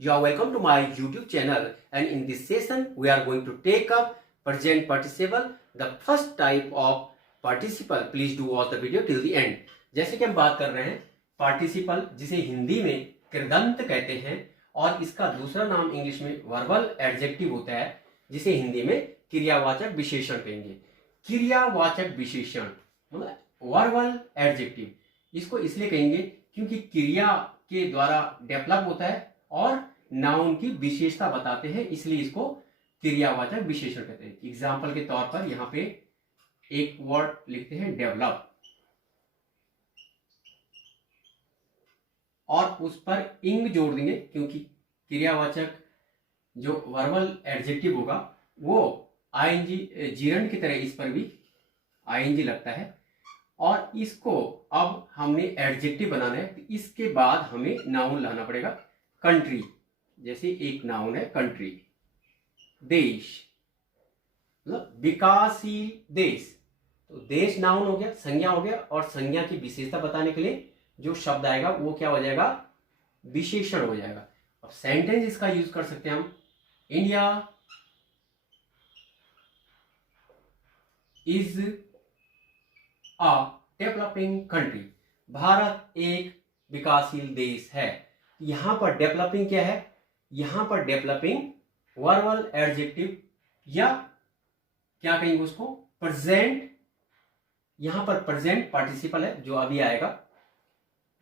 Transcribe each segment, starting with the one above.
You are welcome to my YouTube channel, and in this session we are going to take up present participle, the first type of participle. Please do watch the video till the end. जैसे कि हम बात कर रहे हैं participle, जिसे हिंदी में कृदंत कहते हैं, और इसका दूसरा नाम इंग्लिश में वर्बल एडजेक्टिव होता है, जिसे हिंदी में क्रियावाचक विशेषण कहेंगे। क्रियावाचक विशेषण मतलब वर्बल एडजेक्टिव, इसको इसलिए कहेंगे क्योंकि क्रिया के द्वारा डेवलप होता है और नाउन की विशेषता बताते हैं, इसलिए इसको क्रियावाचक विशेषण कहते हैं। एग्जाम्पल के तौर पर यहाँ पे एक वर्ड लिखते हैं डेवलप, और उस पर इंग जोड़ देंगे क्योंकि क्रियावाचक जो वर्बल एडजेक्टिव होगा वो आईएनजी जीरंड की तरह इस पर भी आईएनजी लगता है, और इसको अब हमने एडजेक्टिव बनाना है तो इसके बाद हमें नाउन लाना पड़ेगा। कंट्री, जैसे एक नाउन है कंट्री। देश मतलब विकासशील देश, तो देश नाउन हो गया, संज्ञा हो गया, और संज्ञा की विशेषता बताने के लिए जो शब्द आएगा वो क्या हो जाएगा, विशेषण हो जाएगा। अब सेंटेंस इसका यूज कर सकते हैं हम। India is a developing country, Bharat एक विकासशील देश है। यहां पर डेवलपिंग क्या है, यहां पर डेवलपिंग वर्बल एडजेक्टिव या क्या कहेंगे उसको, प्रेजेंट। यहां पर प्रेजेंट पार्टिसिपल है जो अभी आएगा,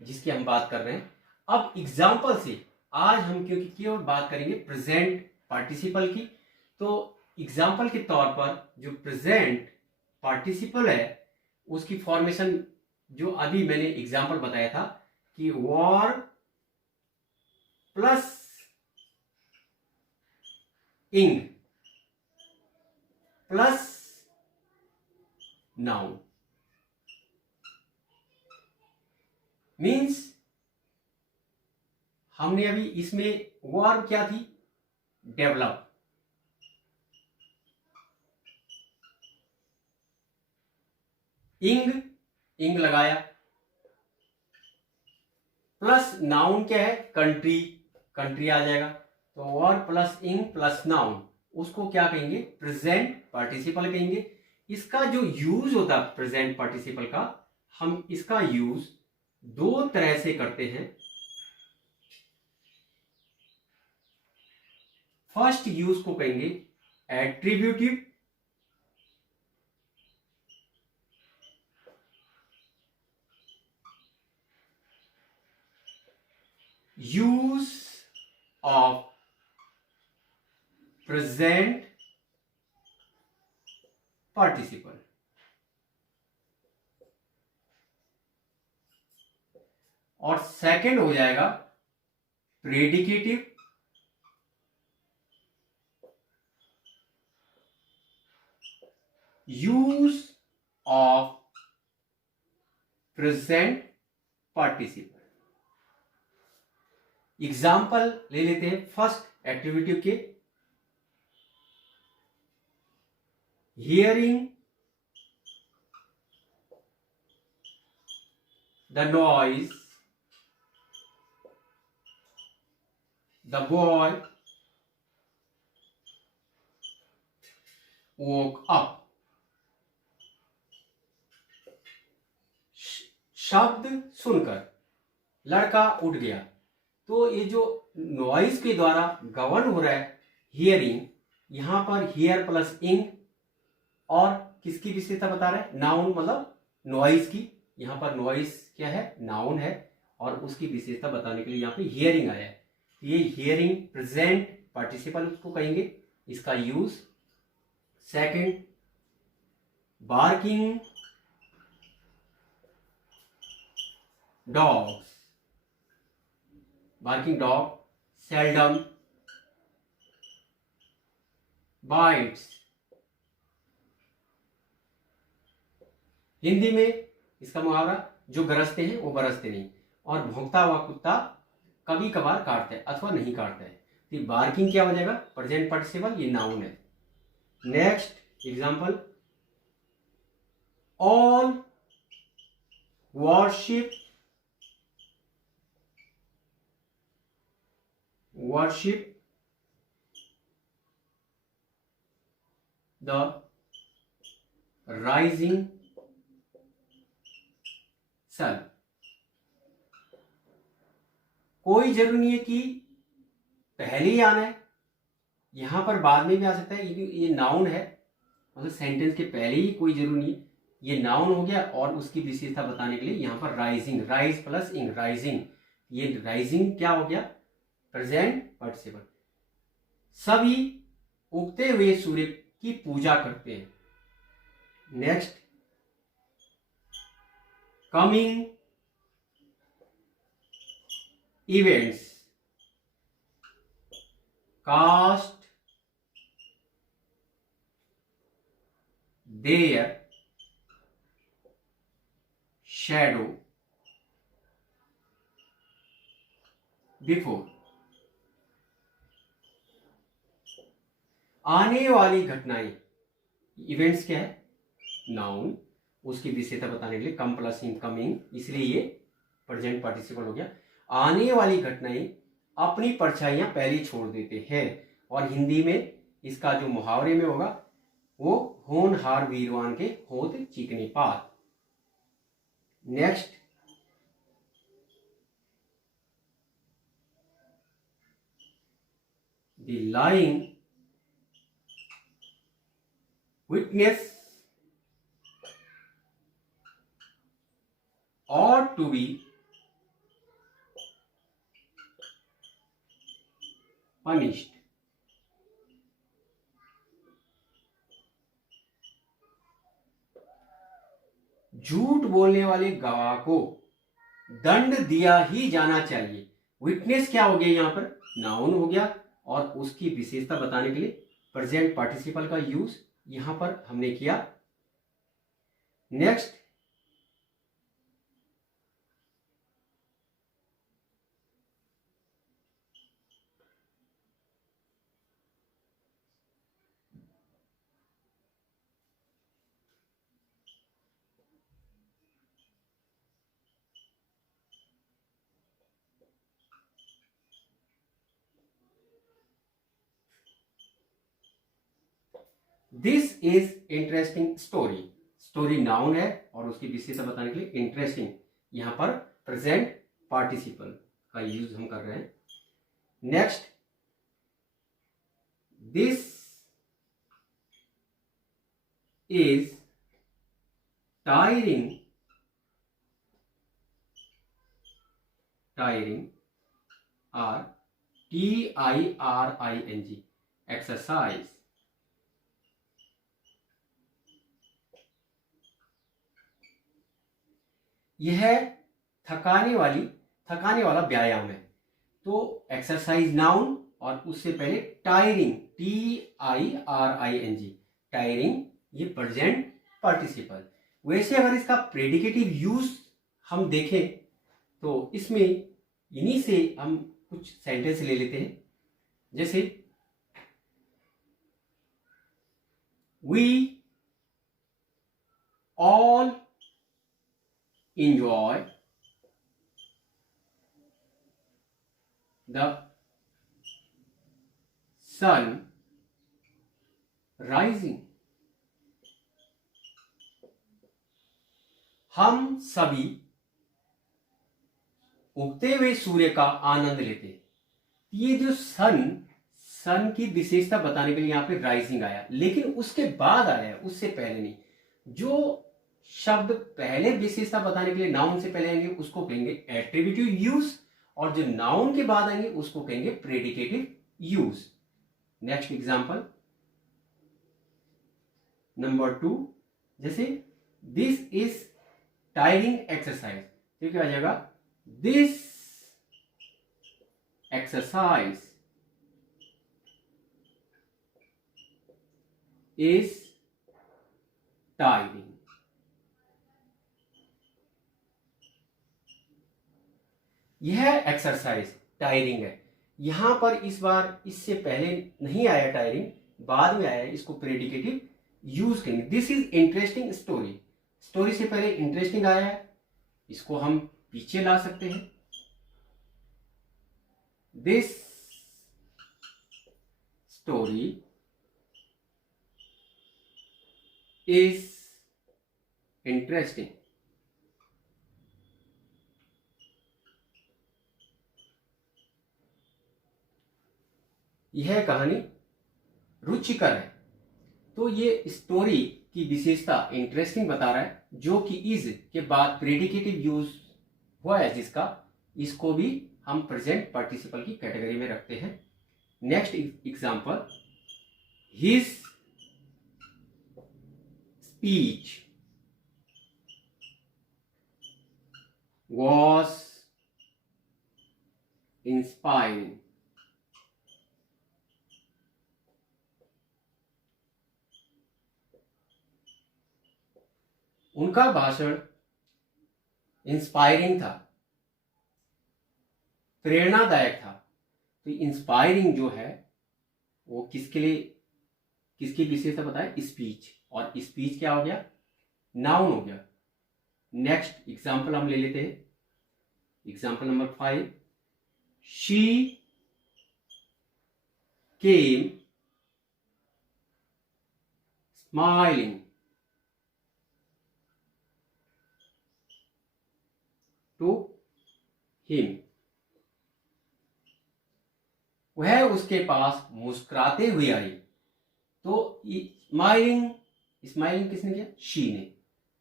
जिसकी हम बात कर रहे हैं। अब एग्जाम्पल से आज हम क्योंकि केवल बात करेंगे प्रेजेंट पार्टिसिपल की, तो एग्जाम्पल के तौर पर जो प्रेजेंट पार्टिसिपल है उसकी फॉर्मेशन जो अभी मैंने एग्जाम्पल बताया था कि वॉर प्लस इंग प्लस नाउन मीन्स हमने अभी इसमें वर्ब क्या थी, डेवलप, इंग लगाया, प्लस नाउन क्या है, कंट्री, कंट्री आ जाएगा। तो वर्ब प्लस इंग प्लस नाउन, उसको क्या कहेंगे, प्रेजेंट पार्टिसिपल कहेंगे। इसका जो यूज होता है प्रेजेंट पार्टिसिपल का, हम इसका यूज दो तरह से करते हैं। फर्स्ट यूज को कहेंगे attributive, use of present participle, और सेकंड हो जाएगा predicative, use of present participle. Example ले लेते हैं फर्स्ट एट्रीब्यूटिव के। Hearing the noise the boy woke up, शब्द सुनकर लड़का उठ गया। तो ये जो नॉइज के द्वारा गवर्न हो रहा है हियरिंग, यहां पर हियर प्लस इंग, और किसकी विशेषता बता रहा है, नाउन मतलब नॉइज की। यहां पर नॉइज क्या है, नाउन है, और उसकी विशेषता बताने के लिए यहां पे हियरिंग आया है। ये हियरिंग प्रेजेंट पार्टिसिपल को कहेंगे, इसका use. Second barking dogs, barking dog seldom bytes. Hindi में इसका मुहावरा, जो गरजते हैं वो बरसते नहीं, और भौंकता हुआ कुत्ता कभी कभार काटता है अथवा नहीं काटता है। तो बार्किंग क्या हो जाएगा, प्रेजेंट पार्टिसिपल, ये नाउन है। Next example, all worship worship the rising sun। कोई जरूरी नहीं है कि पहले ही आना है, यहां पर बाद में भी आ सकता है। ये नाउन है, मतलब सेंटेंस के पहले ही कोई जरूरी नहीं, ये नाउन हो गया। और उसकी विशेषता बताने के लिए यहाँ पर राइजिंग, राइज प्लस इंग, राइजिंग, ये राइजिंग क्या हो गया, प्रेजेंट पार्टिसिपल। सभी उगते हुए सूर्य की पूजा करते हैं। Next, coming events cast their shadow before। आने वाली घटनाएं, इवेंट्स क्या है, नाउन, उसकी विशेषता बताने के लिए कम प्लस इन, कमिंग, इसलिए ये प्रेजेंट पार्टिसिपल हो गया। आने वाली घटनाएं अपनी परछाइयां पहले छोड़ देते हैं। और हिंदी में इसका जो मुहावरे में होगा वो होनहार वीरवान के होत चीकने पात। Next, the lying witness ought to be punished। झूठ बोलने वाले गवाह को दंड दिया ही जाना चाहिए। विटनेस क्या हो गया, यहां पर नाउन हो गया और उसकी विशेषता बताने के लिए प्रेजेंट पार्टिसिपल का यूज यहां पर हमने किया। Next, this is interesting story. Story noun है और उसकी विशेषता बताने के लिए इंटरेस्टिंग, यहां पर प्रेजेंट पार्टिसिपल का यूज हम कर रहे हैं। Next, this is tiring, tiring, or TIRING, exercise. यह थकाने वाला व्यायाम है। तो एक्सरसाइज नाउन और उससे पहले टायरिंग, TIRING, टायरिंग, ये प्रेजेंट पार्टिसिपल। वैसे अगर इसका प्रेडिकेटिव यूज हम देखें तो इसमें इन्हीं से हम कुछ सेंटेंस ले लेते हैं। जैसे we all enjoy the sun rising। हम सभी उगते हुए सूर्य का आनंद लेते हैं। ये जो सन की विशेषता बताने के लिए यहां पे राइजिंग आया, लेकिन उसके बाद आया, उससे पहले नहीं। जो शब्द पहले विशेषता बताने के लिए नाउन से पहले आएंगे उसको कहेंगे एट्रीब्यूटिव यूज, और जो नाउन के बाद आएंगे उसको कहेंगे predicative use. Next example number 2, जैसे दिस इज टायरिंग एक्सरसाइज, तो क्या आ जाएगा, दिस एक्सरसाइज इज टायरिंग। यह एक्सरसाइज टायरिंग है। यहां पर इस बार इससे पहले नहीं आया टायरिंग, बाद में आया, इसको प्रेडिकेटिव यूज करेंगे। This is interesting story, story से पहले इंटरेस्टिंग आया है, इसको हम पीछे ला सकते हैं। This story is interesting. यह कहानी रुचिकर है। तो ये स्टोरी की विशेषता इंटरेस्टिंग बता रहा है, जो कि इज के बाद प्रेडिकेटिव यूज हुआ है जिसका, इसको भी हम प्रेजेंट पार्टिसिपल की कैटेगरी में रखते हैं। Next example, his speech was inspiring. उनका भाषण इंस्पायरिंग था, प्रेरणादायक था। तो इंस्पायरिंग जो है वो किसके लिए, किसकी विशेषता बताए, स्पीच। और स्पीच क्या हो गया, नाउन हो गया। नेक्स्ट एग्जाम्पल हम ले लेते हैं, example number 5, she came smiling to him. वह उसके पास मुस्कुराते हुए आई। तो स्माइलिंग, स्माइलिंग किसने किया, शी ने।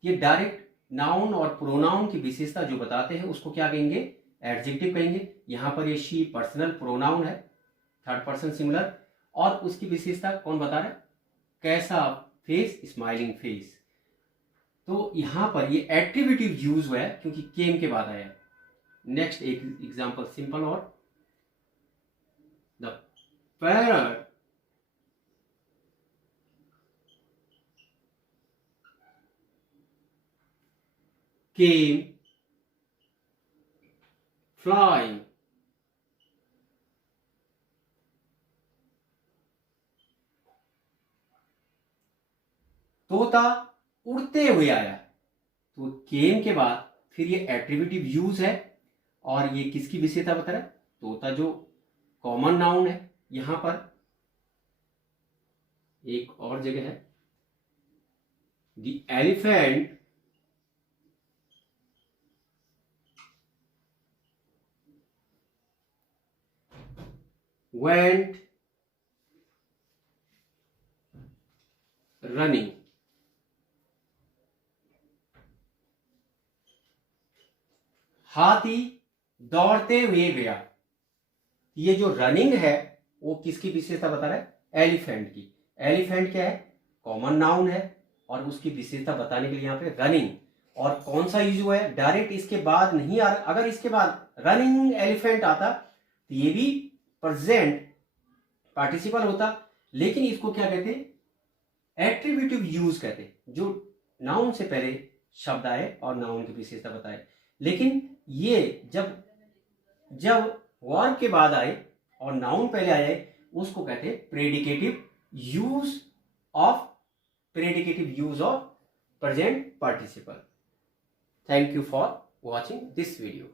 ये डायरेक्ट नाउन और प्रोनाउन की विशेषता जो बताते हैं उसको क्या कहेंगे, एडजेक्टिव कहेंगे। यहां पर ये शी पर्सनल प्रोनाउन है, थर्ड पर्सन सिंगुलर, और उसकी विशेषता कौन बता रहा है, कैसा फेस, स्माइलिंग फेस। तो यहां पर ये एट्रीब्यूटिव यूज हुआ है क्योंकि केम के बाद आया। नेक्स्ट एक एग्जांपल सिंपल, और द पैरट came flying तोता उड़ते हुए आया। तो केम के बाद फिर ये एट्रीब्यूटिव यूज है, और ये किसकी विशेषता बता रहा है, तोता जो कॉमन नाउन है। यहां पर एक और जगह है, द एलिफेंट went running. हाथी दौड़ते हुए गया। ये जो रनिंग है वो किसकी विशेषता बता रहा है, एलिफेंट की। एलिफेंट क्या है, कॉमन नाउन है, और उसकी विशेषता बताने के लिए यहाँ पे रनिंग। और कौन सा यूज हुआ है, डायरेक्ट इसके बाद नहीं आ रहा। अगर इसके बाद रनिंग एलिफेंट आता तो ये भी प्रेजेंट पार्टिसिपल होता, लेकिन इसको क्या कहते हैं, एट्रीब्यूटिव यूज कहते हैं, जो नाउन से पहले शब्द आए और नाउन की विशेषता बताए। लेकिन ये जब वर्ब के बाद आए और नाउन पहले आए, उसको कहते हैं predicative use of present participle. Thank you for watching this video.